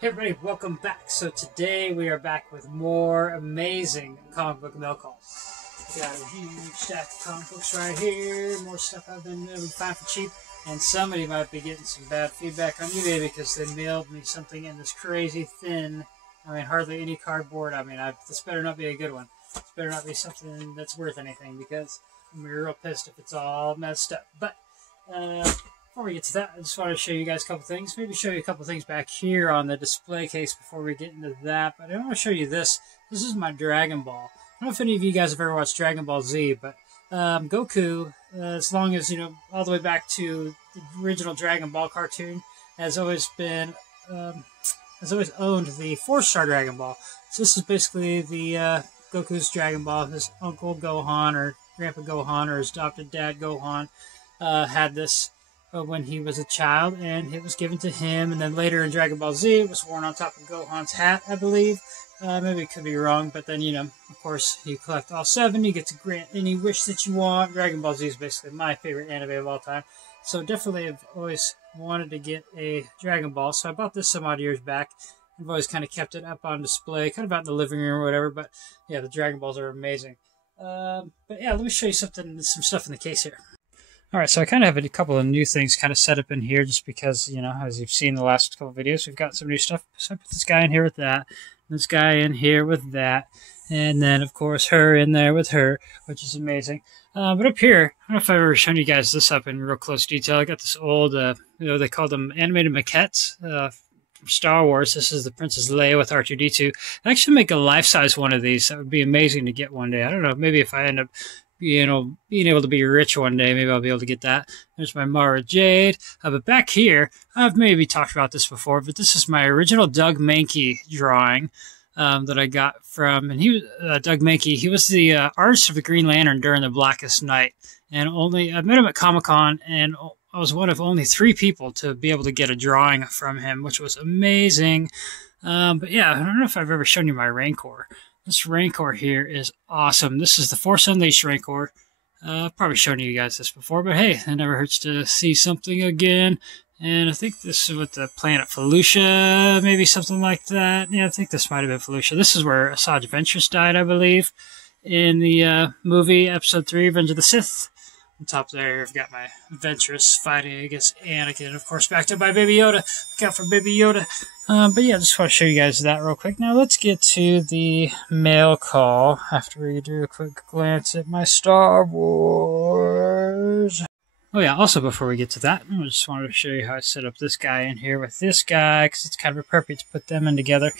Hey everybody, welcome back. So today we are back with more amazing comic book mail calls. We got a huge stack of comic books right here, more stuff I've been able to find for cheap, and somebody might be getting some bad feedback on eBay because they mailed me something in this crazy thin, hardly any cardboard. This better not be a good one. This better not be something that's worth anything because I'm gonna be real pissed if it's all messed up. But, before we get to that, I just want to show you guys a couple things. Maybe show you a couple things back here on the display case before we get into that. But I want to show you this. This is my Dragon Ball. I don't know if any of you guys have ever watched Dragon Ball Z, but Goku, as long as, all the way back to the original Dragon Ball cartoon, has always owned the 4-star Dragon Ball. So this is basically the Goku's Dragon Ball. His uncle Gohan or Grandpa Gohan or his adopted dad Gohan had this when he was a child, and it was given to him. And then later in Dragon Ball Z, it was worn on top of Gohan's hat, I believe. Maybe it could be wrong, but then, of course, you collect all 7, you get to grant any wish that you want. Dragon Ball Z is basically my favorite anime of all time. So definitely I've always wanted to get a Dragon Ball. So I bought this some odd years back. I've always kind of kept it up on display, kind of out in the living room or whatever. But yeah, the Dragon Balls are amazing. But yeah, let me show you some stuff in the case here. Alright, so I kind of have a couple of new things kind of set up in here just because, as you've seen in the last couple of videos, we've got some new stuff. So I put this guy in here with that, this guy in here with that, and then, of course, her in there with her, which is amazing. But up here, I don't know if I've ever shown you guys this up in real close detail. I got this old, they call them animated maquettes from Star Wars. This is the Princess Leia with R2-D2. I actually make a life-size one of these. That would be amazing to get one day. I don't know, maybe if I end up being able to be rich one day, maybe I'll be able to get that. There's my Mara Jade. But back here, I've maybe talked about this before, but this is my original Doug Mahnke drawing that I got from, and Doug Mahnke, he was the artist of the Green Lantern during the Blackest Night. And I met him at Comic-Con, and I was one of only 3 people to be able to get a drawing from him, which was amazing. But yeah, I don't know if I've ever shown you my Rancor. This Rancor here is awesome. This is the Force Unleashed Rancor. I've probably shown you guys this before, but hey, it never hurts to see something again. And I think this is with the planet Felucia, maybe something like that. Yeah, I think this might have been Felucia. This is where Asajj Ventress died, I believe, in the movie Episode 3, Revenge of the Sith. On top there, I've got my Ventress fighting against Anakin. Of course, backed up by Baby Yoda. Look out for Baby Yoda. But yeah, just want to show you guys that real quick. Now let's get to the mail call after we do a quick glance at my Star Wars. Oh yeah, also before we get to that, I just wanted to show you how I set up this guy in here with this guy, because it's kind of appropriate to put them in together.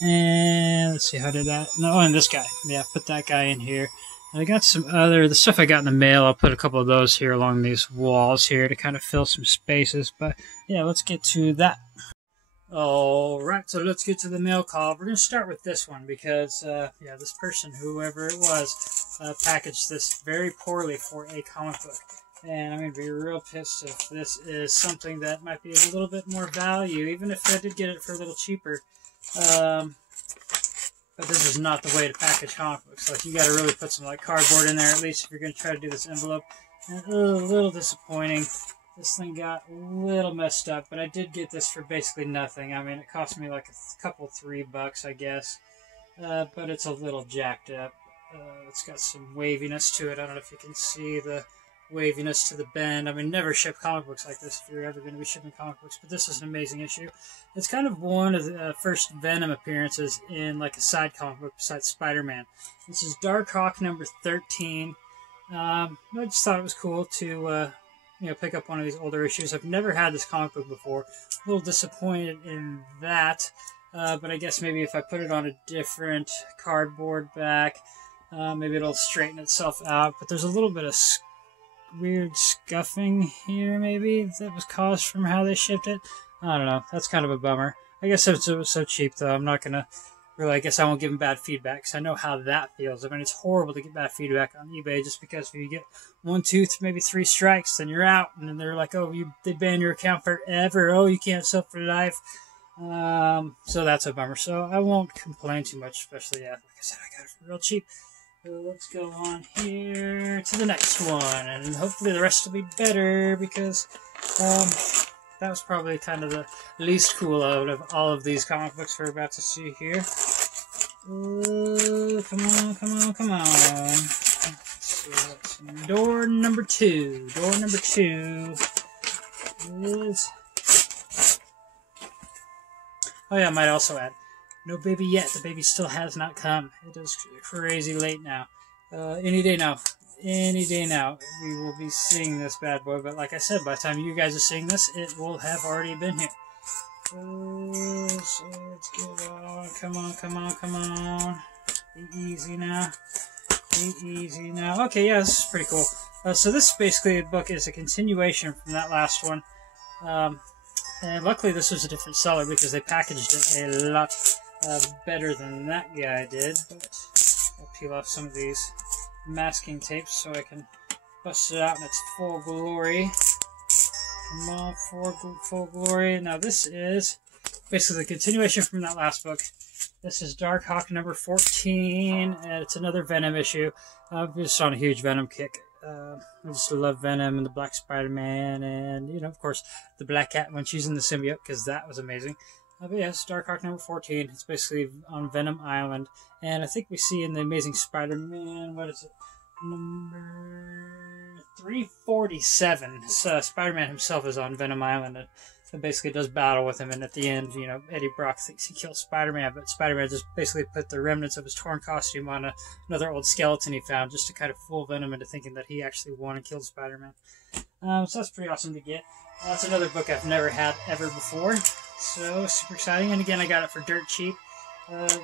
And let's see, how did that? No, and this guy. Yeah, put that guy in here. I got the stuff I got in the mail, I'll put a couple of those here along these walls here to kind of fill some spaces. But yeah, let's get to that. Alright, so let's get to the mail call. We're going to start with this one because, this person, whoever it was, packaged this very poorly for a comic book. And I'm going to be real pissed if this is something that might be of a little bit more value, even if I did get it for a little cheaper. But this is not the way to package comic books. Like, you got to really put some cardboard in there, at least if you're going to try to do this envelope. And a little disappointing. This thing got a little messed up, but I did get this for basically nothing. It cost me like a couple, $3, I guess. But it's a little jacked up. It's got some waviness to it. I don't know if you can see the waviness to the bend. Never ship comic books like this if you're ever going to be shipping comic books, but this is an amazing issue. It's kind of one of the first Venom appearances in a side comic book besides Spider-Man. This is Dark Hawk number 13. I just thought it was cool to pick up one of these older issues. I've never had this comic book before. A little disappointed in that, but I guess maybe if I put it on a different cardboard back, maybe it'll straighten itself out. But there's a little bit of weird scuffing here, maybe, that was caused from how they shipped it. I don't know. That's kind of a bummer. I guess it was so cheap, though, I'm not going to really, I guess I won't give them bad feedback, because I know how that feels. It's horrible to get bad feedback on eBay, just because if you get 1, 2, maybe 3 strikes, then you're out, and then they're like, oh, they ban your account forever, oh, you can't sell for life. So that's a bummer. So I won't complain too much, especially, like I said, I got it for real cheap. So let's go on here to the next one, and hopefully the rest will be better, because that was probably kind of the least cool out of all of these comic books we're about to see here. Ooh, come on, come on, come on. Let's see, door number 2. Door number 2 is... Oh yeah, I might also add, no baby yet. The baby still has not come. It is crazy late now. Any day now. Any day now, we will be seeing this bad boy. But like I said, by the time you guys are seeing this, it will have already been here. So let's get on. Come on, come on, come on. Be easy now. Be easy now. Okay, yeah, this is pretty cool. So this basically book is a continuation from that last one. And luckily this was a different seller because they packaged it a lot better than that guy did. But I'll peel off some of these masking tapes so I can bust it out in its full glory. Come on, full glory. Now this is basically the continuation from that last book. This is Dark Hawk number 14, and it's another Venom issue. I'm just on a huge Venom kick. I just love Venom and the Black Spider-Man, and, you know, of course, the Black Cat when she's in the symbiote, because that was amazing. But yes, Dark Hawk number 14. It's basically on Venom Island, and I think we see in the Amazing Spider-Man, what is it, number 347. So Spider-Man himself is on Venom Island, and basically does battle with him, and at the end, you know, Eddie Brock thinks he killed Spider-Man, but Spider-Man just basically put the remnants of his torn costume on another old skeleton he found, just to kind of fool Venom into thinking that he actually won and killed Spider-Man. So that's pretty awesome to get. That's another book I've never had ever before, so super exciting. And again, I got it for dirt cheap,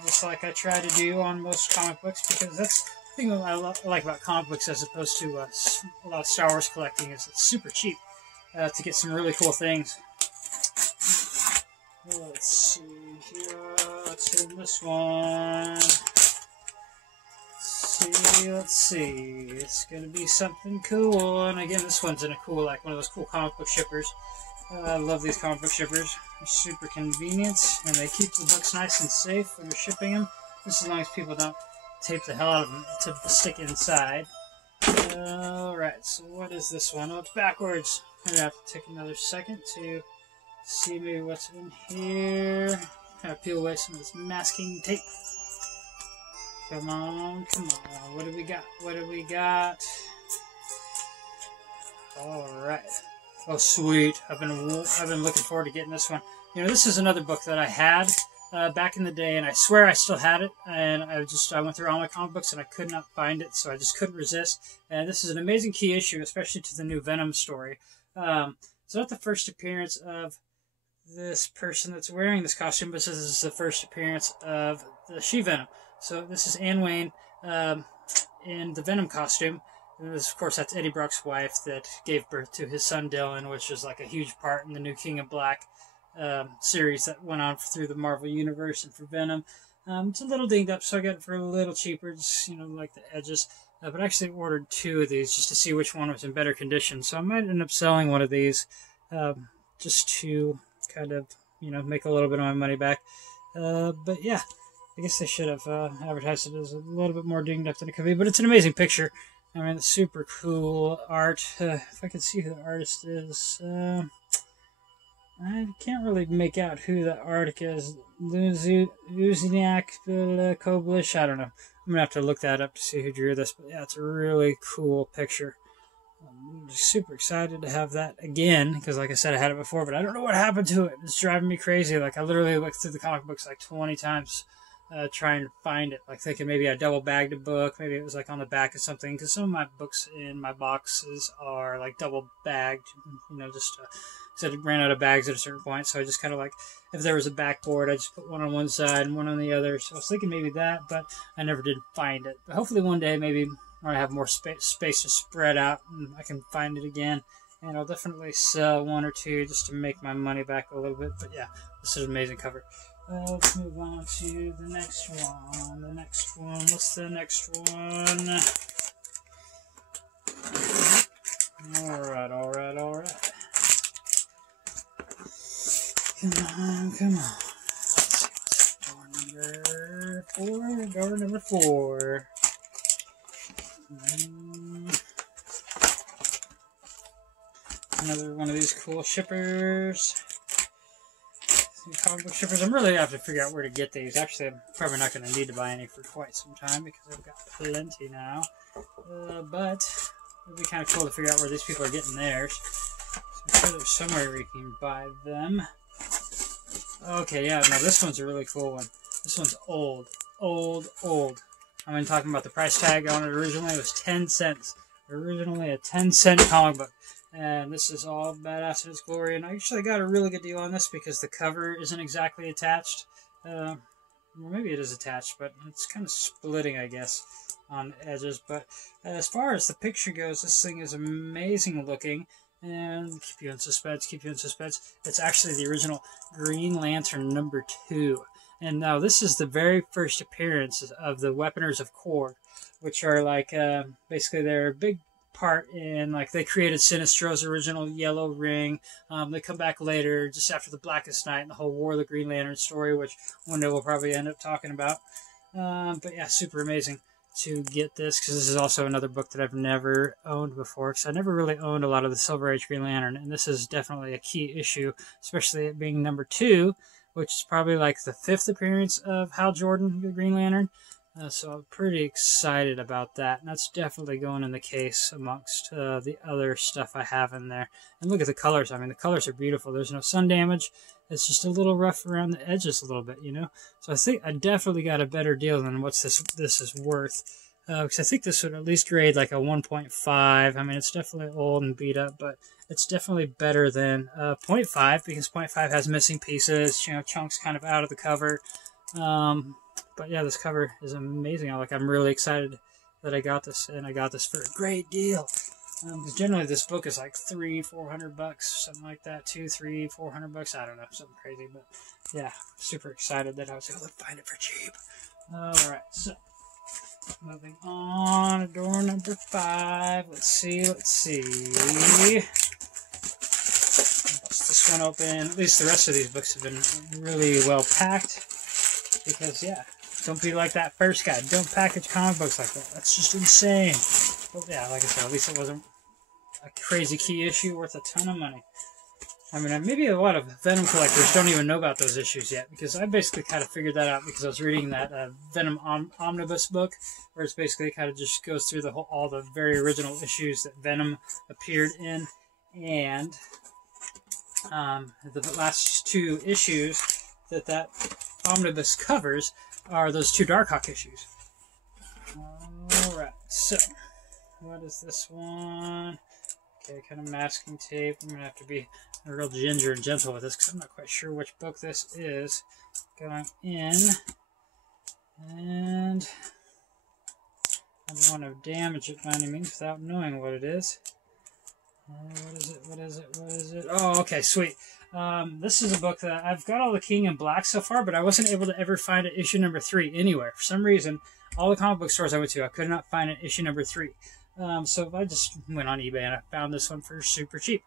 just like I try to do on most comic books, because that's the thing that I like about comic books as opposed to a lot of Star Wars collecting, is it's super cheap to get some really cool things. Let's see here, what's in this one? Let's see, it's gonna be something cool, and again, this one's in a cool, like one of those cool comic book shippers. I love these comic book shippers. They're super convenient, and they keep the books nice and safe when you're shipping them, just as long as people don't tape the hell out of them to stick inside. Alright, so what is this one? Oh, it's backwards. I'm gonna have to take another second to see maybe what's in here. Kind of peel away some of this masking tape. Come on, come on. What do we got? What do we got? Alright. Oh, sweet. I've been looking forward to getting this one. You know, this is another book that I had back in the day, and I swear I still had it, and I went through all my comic books and I could not find it, so I just couldn't resist. And this is an amazing key issue, especially to the new Venom story. It's not the first appearance of this person that's wearing this costume, but this is the first appearance of the She-Venom. So this is Anne Wayne in the Venom costume. And this, of course, that's Eddie Brock's wife that gave birth to his son Dylan, which is like a huge part in the new King of Black series that went on through the Marvel Universe and for Venom. It's a little dinged up, so I got it for a little cheaper, just, you know, like the edges. But I actually ordered 2 of these just to see which one was in better condition. So I might end up selling one of these just to kind of, you know, make a little bit of my money back. But yeah, I guess they should have advertised it as a little bit more dinged up than it could be. But it's an amazing picture. I mean, it's super cool art. If I could see who the artist is, I can't really make out who the artist is. Luziniak, Koblish, I don't know. I'm going to have to look that up to see who drew this. But yeah, it's a really cool picture. I'm just super excited to have that again, because like I said, I had it before, but I don't know what happened to it. It's driving me crazy. Like, I literally looked through the comic books like 20 times trying to find it. Like, thinking maybe I double bagged a book, maybe it was like on the back of something, because some of my books in my boxes are like double bagged, you know, just because I ran out of bags at a certain point. So I just kind of like, if there was a backboard, I just put one on one side and one on the other. So I was thinking maybe that, but I never did find it. But hopefully one day, maybe when I have more space to spread out, and I can find it again. And I'll definitely sell 1 or 2 just to make my money back a little bit. But yeah, this is an amazing cover. Let's move on to the next one. The next one. What's the next one? Alright. Come on. Let's see, door number 4. Another Another one of these cool shippers. Comic book shippers. I'm really going to have to figure out where to get these. Actually, I'm probably not going to need to buy any for quite some time because I've got plenty now. But it'd be kind of cool to figure out where these people are getting theirs. So I'm sure there's somewhere where you can buy them. Okay, yeah, no, this one's a really cool one. This one's old. Old. I mean, talking about the price tag on it originally, it was 10 cents. Originally a 10-cent comic book. And this is all badass in its glory. And I actually got a really good deal on this because the cover isn't exactly attached. Well, maybe it is attached, but it's kind of splitting, I guess, on the edges. But as far as the picture goes, this thing is amazing looking. And keep you in suspense. It's actually the original Green Lantern #2. And now this is the very first appearance of the Weaponers of Kord, which are like, basically they're a big part in, like, they created Sinistro's original Yellow Ring. They come back later, just after the Blackest Night and the whole War of the Green Lantern story, which one day we'll probably end up talking about. But yeah, super amazing to get this, because this is also another book that I've never owned before, because I never really owned a lot of the Silver Age Green Lantern, and this is definitely a key issue, especially it being #2, which is probably like the 5th appearance of Hal Jordan, the Green Lantern. So I'm pretty excited about that, and that's definitely going in the case amongst the other stuff I have in there. And look at the colors. I mean, the colors are beautiful. There's no sun damage. It's just a little rough around the edges a little bit, you know? So I think I definitely got a better deal than what this is worth. Because I think this would at least grade like a 1.5. I mean, it's definitely old and beat up, but it's definitely better than 0.5, because 0.5 has missing pieces, you know, chunks kind of out of the cover. But yeah, this cover is amazing. I'm really excited that I got this, and I got this for a great deal. Because generally this book is like $300-400, something like that. $200-400, I don't know, something crazy. But yeah, super excited that I was able to find it for cheap. Alright, so moving on to door number 5. Let's see. Bust this one open. At least the rest of these books have been really well packed. Because, yeah, don't be like that first guy. Don't package comic books like that. That's just insane. But yeah, like I said, at least it wasn't a crazy key issue worth a ton of money. I mean, maybe a lot of Venom collectors don't even know about those issues yet, because I basically kind of figured that out because I was reading that Venom omnibus book, where it's basically kind of just goes through all the very original issues that Venom appeared in, and the last 2 issues that omnibus covers are those 2 Darkhawk issues. Alright, so what is this one? Okay, kind of masking tape. I'm going to have to be real ginger and gentle with this because I'm not quite sure which book this is going in. And I don't want to damage it by any means without knowing what it is. What is it? Oh, okay, sweet. This is a book that I've got all the King in Black so far, but I wasn't able to ever find an issue #3 anywhere. For some reason, all the comic book stores I went to, I could not find an issue #3. So I just went on eBay and I found this one for super cheap.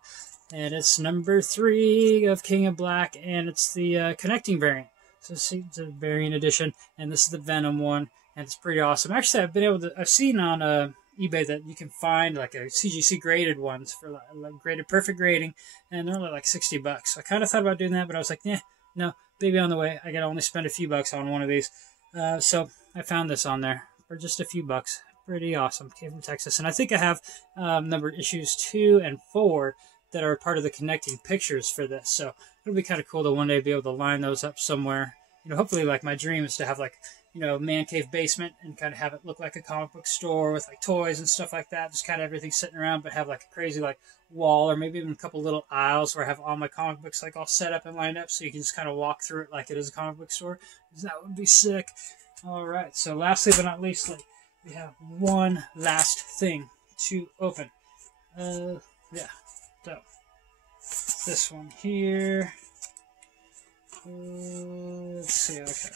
And it's #3 of King in Black, and it's the connecting variant. So it's a variant edition, and this is the Venom one, and it's pretty awesome. Actually, I've seen on eBay that you can find like a CGC graded ones for like graded perfect grading, and they're only like $60. So I kind of thought about doing that, but I was like, no, baby on the way. I gotta only spend a few bucks on one of these. So I found this on there for just a few bucks. Pretty awesome. Came from Texas, and I think I have numbered issues 2 and 4 that are part of the connecting pictures for this. So it'll be kind of cool to one day be able to line those up somewhere. You know, hopefully, like, my dream is to have, like, you know, man cave basement and kind of have it look like a comic book store with like toys and stuff like that. Just kind of everything sitting around, but have like a crazy like wall or maybe even a couple little aisles where I have all my comic books like all set up and lined up, so you can just kind of walk through it like it is a comic book store. That would be sick. All right. So lastly but not least, like, we have one last thing to open. Yeah. So this one here. Let's see. Okay.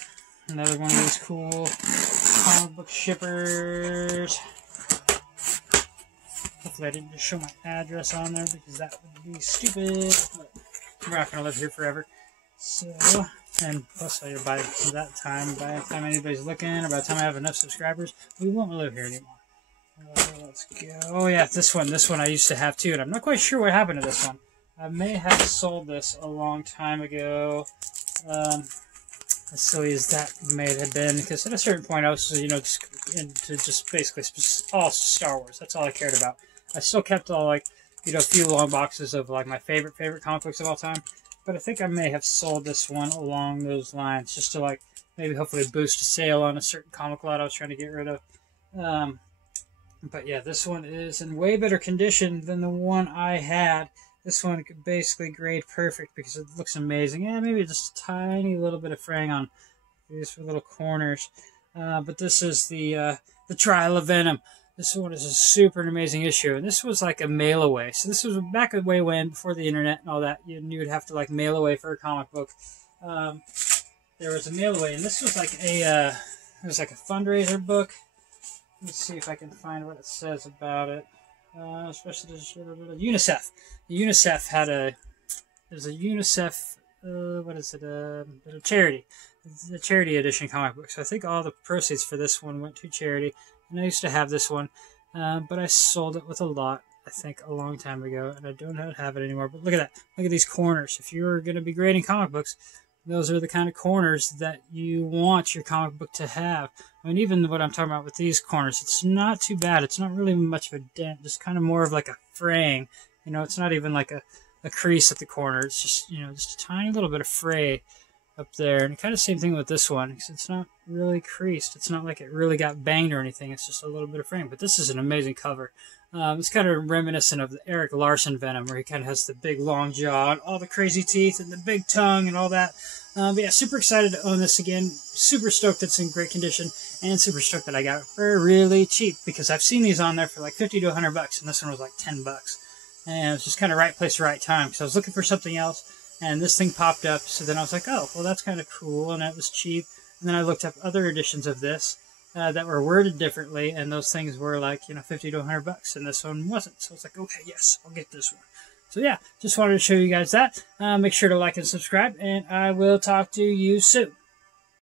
Another one of those cool comic book shippers. Hopefully I didn't just show my address on there because that would be stupid. But we're not going to live here forever. So, and plus by the time anybody's looking, or by the time I have enough subscribers, we won't live here anymore. Let's go. Oh yeah, this one I used to have too, and I'm not quite sure what happened to this one. I may have sold this a long time ago. As silly as that may have been, because at a certain point I was, just into just basically all Star Wars. That's all I cared about. I still kept all, like, a few long boxes of, like, my favorite comic books of all time. But I think I may have sold this one along those lines, just to, like, maybe hopefully boost a sale on a certain comic lot I was trying to get rid of. But yeah, this one is in way better condition than the one I had. This one could basically grade perfect because it looks amazing. Yeah, maybe just a tiny little bit of fraying on these little corners. But this is the Trial of Venom. This one is a super amazing issue, and this was like a mail away. So this was back way when, before the internet and all that. You would have to like mail away for a comic book. There was a mail away, and this was like it was like a fundraiser book. Let's see if I can find what it says about it. Especially UNICEF. UNICEF had there's a UNICEF, what is it, a charity. It's a charity edition comic book. So I think all the proceeds for this one went to charity. And I used to have this one, but I sold it with a lot, I think, a long time ago, and I don't have it anymore. But look at that. Look at these corners. If you're going to be grading comic books, those are the kind of corners that you want your comic book to have. I mean, even what I'm talking about with these corners, it's not too bad. It's not really much of a dent, just kind of more of like a fraying. It's not even like a crease at the corner. It's just, just a tiny little bit of fray up there. And kind of same thing with this one, because it's not really creased. It's not like it really got banged or anything. It's just a little bit of fraying. But this is an amazing cover. It's kind of reminiscent of the Eric Larson Venom, where he kind of has the big long jaw and all the crazy teeth and the big tongue and all that. But yeah, super excited to own this again. Super stoked it's in great condition, and super stoked that I got it for really cheap, because I've seen these on there for like $50 to $100, and this one was like $10. And it was just kind of right place, right time, because I was looking for something else, and this thing popped up. So then I was like, oh, well, that's kind of cool, and it was cheap. And then I looked up other editions of this that were worded differently, and those things were like, $50 to $100, and this one wasn't. So I was like, okay, yes, I'll get this one. So yeah, just wanted to show you guys that. Make sure to like and subscribe, and I will talk to you soon.